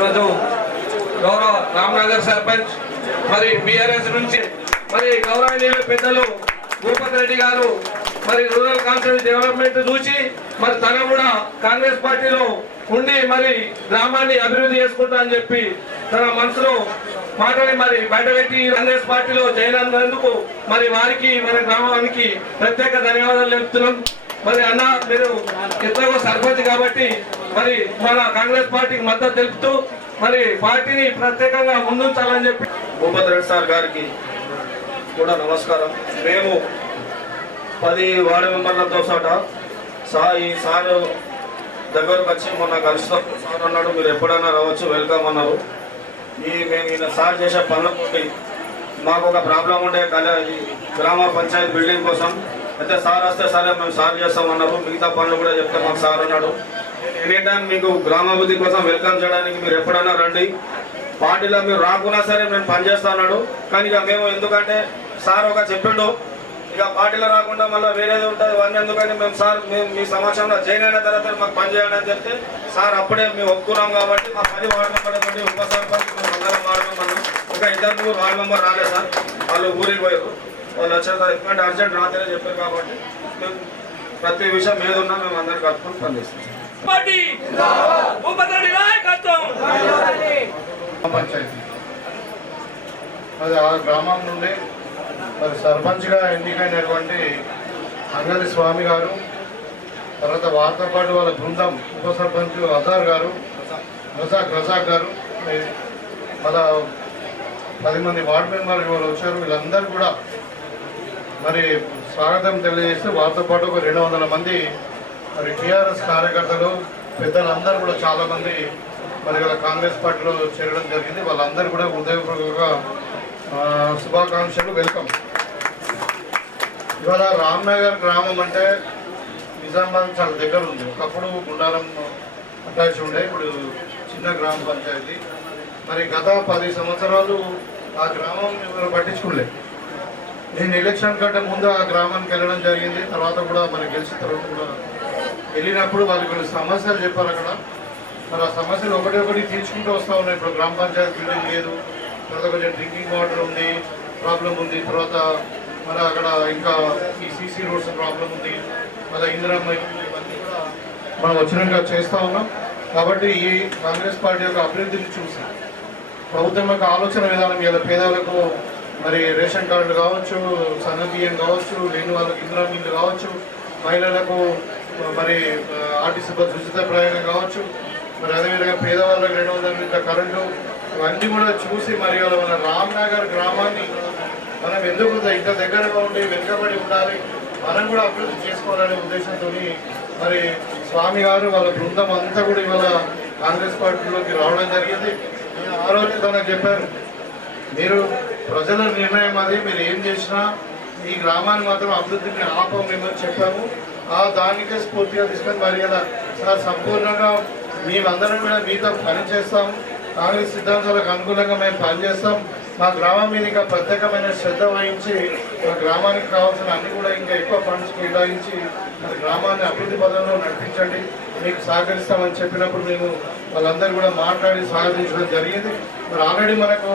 గౌరవ రామ్నగర్ సర్పంచ్ మరి బీఆర్ఎస్ నుంచి మరి గౌరవనీయుల పెద్దలు భూపతి రెడ్డి గారు మరి రూరల్ కాన్స్టిట్యూన్సీ డెవలప్మెంట్ చూసి మరి తను కూడా కాంగ్రెస్ పార్టీలో ఉండి మరి గ్రామాన్ని అభివృద్ధి చేసుకుంటా అని చెప్పి తన మనసులో మాటని మరి బయటపెట్టి కాంగ్రెస్ పార్టీలో చేరినందుకు మరి వారికి మన గ్రామానికి ప్రత్యేక ధన్యవాదాలు తెలుపుతున్నాం. మరి అన్న మీరు ఎట్లాగో సర్పంచ్ కాబట్టి మరి మన కాంగ్రెస్ పార్టీకి మద్దతు తెలుపుతూ మరి పార్టీని ప్రత్యేకంగా ముందుంచాలని చెప్పి భూపతి రెడ్డి సార్ గారికి కూడా నమస్కారం. మేము 10 వార్డు మెంబర్లతో ఈ సార్ దగ్గరకు వచ్చి మొన్న కలుస్తాం. సార్ అన్నాడు మీరు ఎప్పుడైనా రావచ్చు, వెల్కమ్ అన్నారు. మేము ఈయన సార్ చేసే పనులతోటి మాకు ఒక ప్రాబ్లం ఉండే గ్రామ పంచాయతీ బిల్డింగ్ కోసం అయితే సార్ వస్తే సరే మేము సార్ చేస్తామన్నారు. మిగతా పనులు కూడా చెప్తే మాకు సార్ అన్నాడు ఎనీ టైం మీకు గ్రామాభివృద్ధి కోసం వెల్కమ్ చేయడానికి మీరు ఎప్పుడైనా రండి, పార్టీలో మీరు రాకున్నా సరే మేము పనిచేస్తా అన్నాడు. కానీ ఇక మేము ఎందుకంటే సార్ ఒక చెప్పిండు ఇక పార్టీలో రాకుండా మళ్ళీ వేరేది ఉంటుంది ఇవన్నీ ఎందుకని మేము మీ సమక్షంలో జాయిన్ అయిన తర్వాత మాకు పని చేయండి అని చెప్తే సార్ అప్పుడే మేము ఒప్పుకున్నాం. కాబట్టి మా 10 వార్డు మెంబర్ ఉప సర్పంచ్ మేము అందరం వార్డు మెంబర్ ఒక 2 వార్డు మెంబర్ రాలేదు సార్, వాళ్ళు ఊరికి పోయారు. వాళ్ళు వచ్చారు ఎందుకంటే అర్జెంట్ రాత్రే చెప్పారు కాబట్టి మేము ప్రతి విషయం మీద ఉన్నా మేము అందరికి కలుపుకొని పనిచేస్తాం. పంచాయతీ అది ఆ గ్రామం నుండి మరి సర్పంచ్గా ఎన్నికైనటువంటి అంగది స్వామి గారు, తర్వాత వారితో పాటు వాళ్ళ బృందం ఉప సర్పంచ్ అజార్ గారు, రజాక్ గారు, మళ్ళా 10 మంది వార్డు మెంబర్లు వాళ్ళు వచ్చారు. వీళ్ళందరూ కూడా మరి స్వాగతం తెలియజేస్తే వారితో పాటు ఒక 200 మంది మరి టీఆర్ఎస్ కార్యకర్తలు పెద్దలందరూ కూడా చాలామంది మరి వాళ్ళ కాంగ్రెస్ పార్టీలో చేరడం జరిగింది. వాళ్ళందరూ కూడా హృదయపూర్వకంగా శుభాకాంక్షలు, వెల్కమ్. ఇవాళ రామ్నగర్ గ్రామం అంటే నిజామాబాద్ చాలా దగ్గర ఉంది. ఒకప్పుడు గుండారం అటాచ్ ఉండే, ఇప్పుడు చిన్న గ్రామ పంచాయతీ. మరి గత 10 సంవత్సరాలు ఆ గ్రామం ఎవరు పట్టించుకోలేదు. నేను ఎలక్షన్ కంటే ముందు ఆ గ్రామానికి వెళ్ళడం జరిగింది. తర్వాత కూడా మరి గెలిచిన తర్వాత కూడా వెళ్ళినప్పుడు వాళ్ళు కొన్ని సమస్యలు చెప్పారు అక్కడ. మరి ఆ సమస్యలు ఒకటి తీర్చుకుంటూ వస్తూ ఉన్నాయి. ఇప్పుడు గ్రామ పంచాయతీ బిల్డింగ్ లేదు, తర్వాత కొంచెం డ్రింకింగ్ వాటర్ ఉంది ప్రాబ్లం ఉంది, తర్వాత మరి అక్కడ ఇంకా ఈ సీసీ రోడ్స్ ప్రాబ్లం ఉంది, మళ్ళీ ఇందిరమ్మ ఇవన్నీ కూడా మనం వచ్చినాక చేస్తూ ఉన్నాం. కాబట్టి ఈ కాంగ్రెస్ పార్టీ యొక్క అభివృద్ధిని చూసి ప్రభుత్వం యొక్క ఆలోచన విధానం ఇలా పేదలకు మరి రేషన్ కార్డులు కావచ్చు, సన్న బియ్యం కావచ్చు, లేని వాళ్ళకి ఇందిరమ్మ ఇల్లు కావచ్చు, మహిళలకు మరి ఆర్టీసీ బస్సు ఉచిత ప్రయాణం కావచ్చు, మరి అదేవిధంగా పేదవాళ్ళకి 200 యూనిట్ల కరెంటు, ఇవన్నీ కూడా చూసి మరి మన రామ్నగర్ గ్రామాన్ని మనం ఎందుకు ఇంత దగ్గరగా ఉండి వెనుకబడి ఉండాలి, మనం కూడా అభివృద్ధి చేసుకోవాలనే ఉద్దేశంతో మరి స్వామి గారు వాళ్ళ బృందం అంతా కూడా ఇవాళ కాంగ్రెస్ పార్టీలోకి రావడం జరిగింది. ఆ రోజు తనకు చెప్పారు మీరు ప్రజల నిర్ణయం అది, మీరు ఏం చేసినా ఈ గ్రామాన్ని మాత్రం అభివృద్ధిని ఆపం మేమని చెప్పాము. దానికే స్ఫూర్తిగా తీసుకొని మరి ఇలా సార్ సంపూర్ణంగా మేమందరం కూడా మీతో పనిచేస్తాము, కాంగ్రెస్ సిద్ధాంతాలకు అనుకూలంగా మేము పనిచేస్తాం. మా గ్రామం మీద ఇంకా ప్రత్యేకమైన శ్రద్ధ వహించి మా గ్రామానికి కావాల్సిన అన్ని కూడా ఇంకా ఎక్కువ ఫండ్స్ కేటాయించి మరి గ్రామాన్ని అభివృద్ధి పదంలో నడిపించండి, మీకు సహకరిస్తామని చెప్పినప్పుడు మేము వాళ్ళందరూ కూడా మాట్లాడి సహకరించడం జరిగింది. మరి ఆల్రెడీ మనకు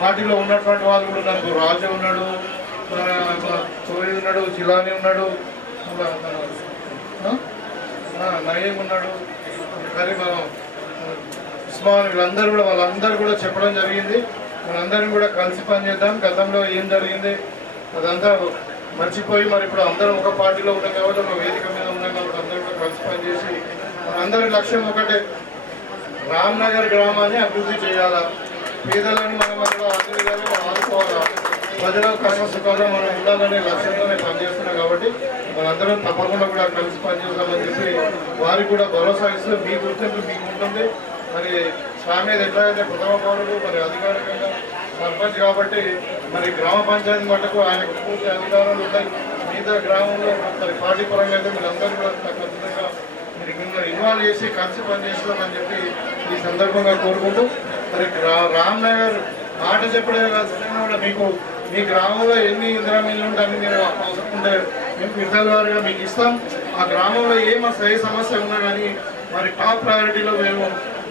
పార్టీలో ఉన్నటువంటి వాళ్ళు కూడా నాకు రాజు ఉన్నాడు, కోరి ఉన్నాడు, జిలాని ఉన్నాడు, నయీం ఉన్నాడు, ఉస్మాన్, వీళ్ళందరూ కూడా వాళ్ళందరూ కూడా చెప్పడం జరిగింది. మనందరం కూడా కలిసి పనిచేద్దాం. గతంలో ఏం జరిగింది అదంతా మర్చిపోయి మరి ఇప్పుడు అందరం ఒక పార్టీలో ఉన్నాం కాబట్టి ఒక వేదిక మీద ఉన్నాం కాబట్టి అందరూ కూడా కలిసి పనిచేసి మనందరి లక్ష్యం ఒకటే, రామ్నగర్ గ్రామాన్ని అభివృద్ధి చేయాలా, పేదలను మనం అక్కడ ఆదుకోవాలా, ప్రజల కష్ట సుఖాలు మనం ఉండాలనే లక్ష్యంతోనే పనిచేస్తున్నాం. కాబట్టి మనందరం తప్పకుండా కూడా కలిసి పనిచేస్తామని చెప్పి వారికి కూడా భరోసా ఇస్తూ మీ గుర్తింపు మీకు ఉంటుంది. మరి స్వామి ఎట్లయితే ప్రథమ పౌరుడు మరి అధికారికంగా సర్పంచ్ కాబట్టి మరి గ్రామ పంచాయతీ మటుకు ఆయనకు పూర్తి అధికారాలు ఉంటాయి. మిగతా గ్రామంలో మరి పార్టీ పరంగా అయితే మీరు అందరూ కూడా ఖచ్చితంగా మీరు మిమ్మల్ని ఇన్వాల్వ్ చేసి కలిసి పనిచేస్తామని చెప్పి ఈ సందర్భంగా కోరుకుంటూ మరి రామ్నగర్ మాట చెప్పడే కూడా మీకు మీ గ్రామంలో ఎన్ని ఇందిరామిల్లు ఉంటే అన్ని మీరు అవసరం ఉంటే మేము విధాల వారిగా మీకు ఇస్తాం. ఆ గ్రామంలో ఏ సమస్య ఉన్నా కానీ మరి టాప్ ప్రయారిటీలో మేము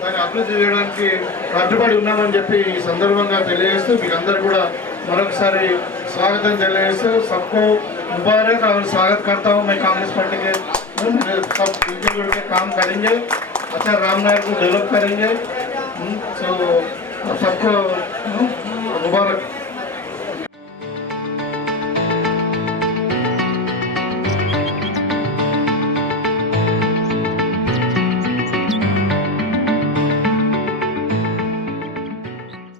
దాన్ని అభివృద్ధి చేయడానికి కట్టుబడి ఉన్నామని చెప్పి ఈ సందర్భంగా తెలియజేస్తూ మీకు అందరు కూడా మరొకసారి स्वागत తెలియజేస్తూ सबको मुबारक और स्वागत करता हूँ मैं कांग्रेस पार्टी के सब मिलकर जुल के काम करेंगे अच्छा रामनगर को डेवलप करेंगे। सबको मुबारक।